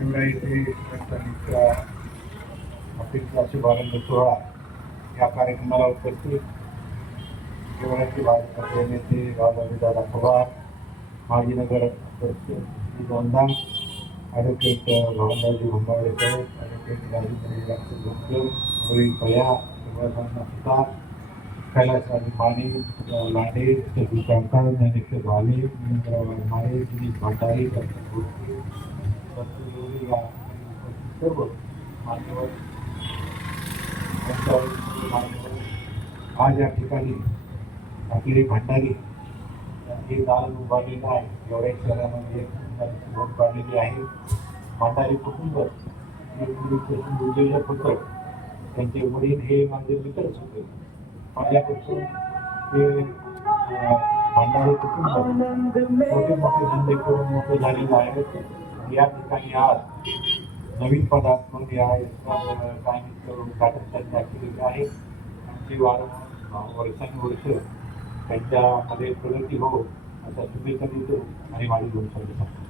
निवडा येथे त्यांचा ऑफिसचा शुभारंभ सोहळा या कार्यक्रमाला उपस्थित निवडाचे भाजपचे नेते दादा पवार, माजी नगर अध्यक्ष दोनदा, ॲडव्होकेट भवनदाजी भंबाळे साहेब, ॲडव्होकेट राजू रोहित भया, सुद्धा कैलासराज माने, लांडे, सचिन काका, ज्ञानेश्वर भाले, मारे, दिलीप भंडारी, दर्शन घोडके, सर्व मान्यवर आज या ठिकाणी आपले भंडारी हे दालन उभारलेलं आहे. एवढ्या शहरामध्ये भोट पाडलेली आहे. भंडारी कुटुंब उद्योजक होतं. त्यांचे वडील हे माझे मित्रच होते. माझ्यापासून ते भंडारी कुटुंब मोठे मोठे धंदे करून मोठे झालेले आहेत. या ठिकाणी आज नवीन पदार्थ या उद्घाटन केलेले आहे. आमची वर्षानुवर्ष त्यांच्यामध्ये प्रगती हो असा शुभेच्छा देतो आणि माझी दोन शब्द सांगतो.